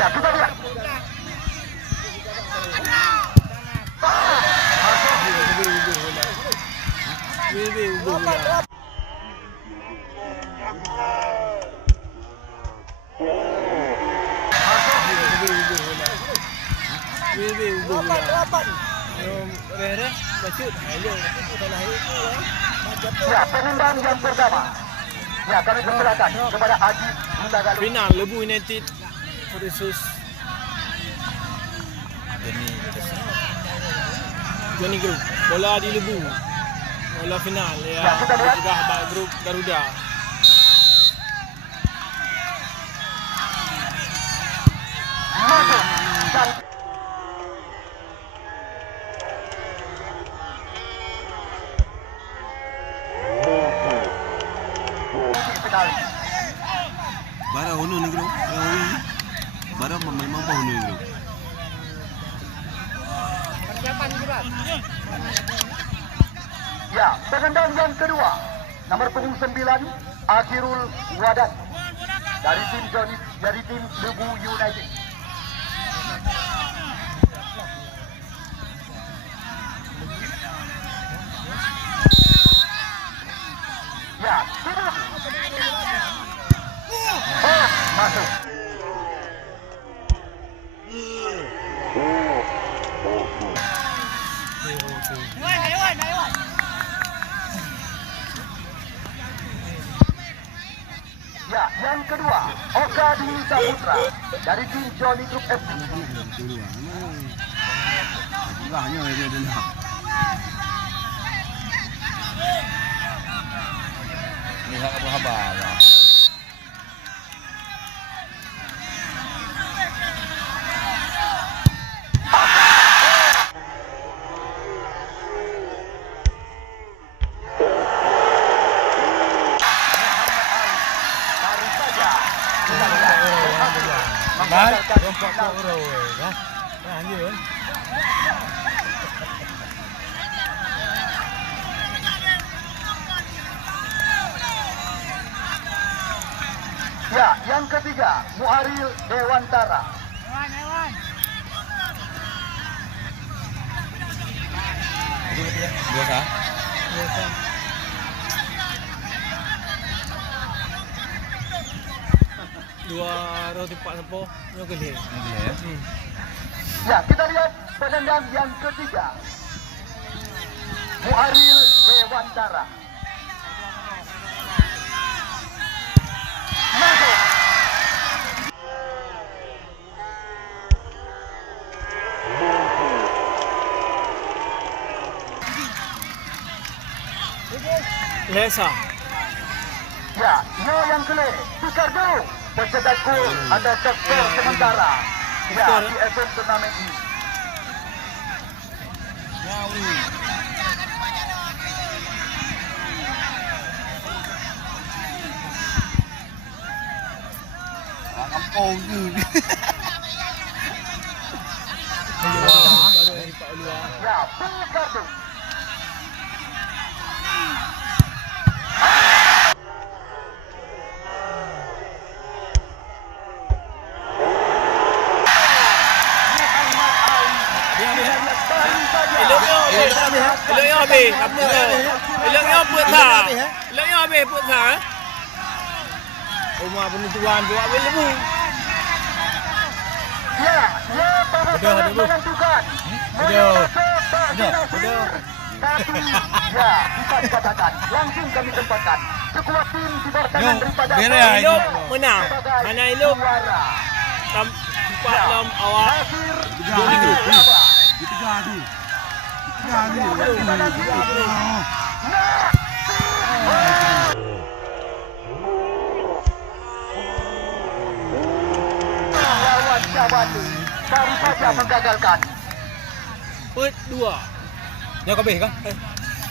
Ya, kita lihat. Ya, penendang yang pertama. Ya, kami persilakan kepada Haji Mutagalu. Final Lebu United versus Johnny Group. Bola di Lebu. Bola final ya. Kita lihat. Sudah grup Garuda. Masuk. Dan sekali. Bara hono negro. Bara memang hono negro. Ya, penendang yang kedua. Nomor punggung 9, Akhirul Wadan. Dari tim Lebu United. Ya, hidup. Oh, masuk. Ya, yang kedua, Oka Dwi Saputra dari tim Johnny Group FC. Hanya dia dah. Lihat apa khabar. Baru saja kita lihat berhasil menggagalkan final. Ya, yang ketiga, Muharil Dewantara. Biasa. Dua roti pak sepo. Dua kali. Ya, kita lihat penendang yang ketiga, Muharil Dewantara. Masuk. Lesa. Ya, Yo yang kelih, Picardo pencetak gol ada skor sementara. Ya, di event turnamen ini. Kampung ni. Ya, Picardo. Eloknya habis. Apa? Eloknya apa tak? Eloknya habis apa tak? Rumah penentuan buat habis Lebu. Ya, dia baru menentukan. Tapi, ya, bisa dikatakan langsung kami tempatkan sekuat tim di bawah tangan daripada Elok menang. Hanya Elok juara. Tempat dalam awal. Nasir Johnny Group. Itu jadi. Jadi. Lawan Jabatu baru saja menggagalkan. Put 2. Yang kau kan?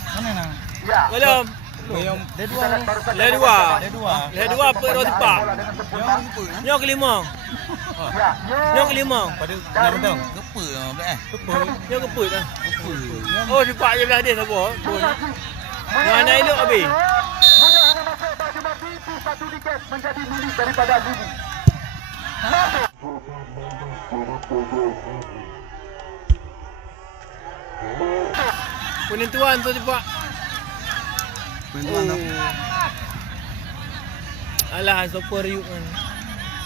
Mana nak? Ya, Belum. kita lihat baru saja Leg 2. Leg 2 put roti pak. bola dengan sempurna. Nyok kelima. Ya, Nyok kelima. Pada dari kepa eh. Nyok keput dah. Oh cepat je belah dia siapa? Mana Elok habis? Mulia masuk baju tipis satu tiket menjadi milik daripada Livi. Masuk. Penentuan tu cepat. Penentuan tu. Alah, super yuk kan.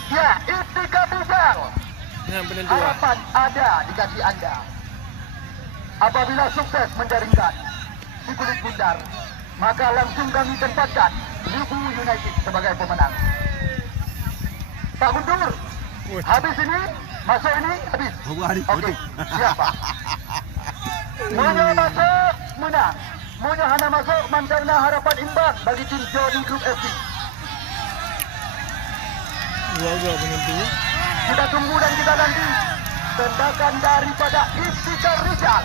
Ya, Iftika Bujang. Dengan penentuan. Harapan ada di kaki anda. Apabila sukses menjaringkan di kulit bundar, maka langsung kami tempatkan Lubu United sebagai pemenang. Pak Guntur, habis ini, masuk ini, habis. Okey, siap Pak. Munyo masuk, menang. Munyo hana masuk, mandarna harapan imbang bagi tim Jodi Group FC. Dua-dua penentu. Kita tunggu dan kita nanti tembakan daripada Iftika Rizal.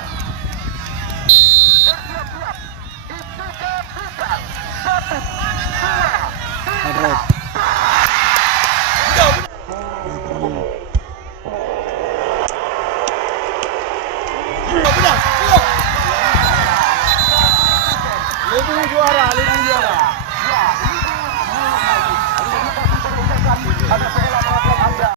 Bersiap-siap, Iftika Rizal. 1, 2, 3.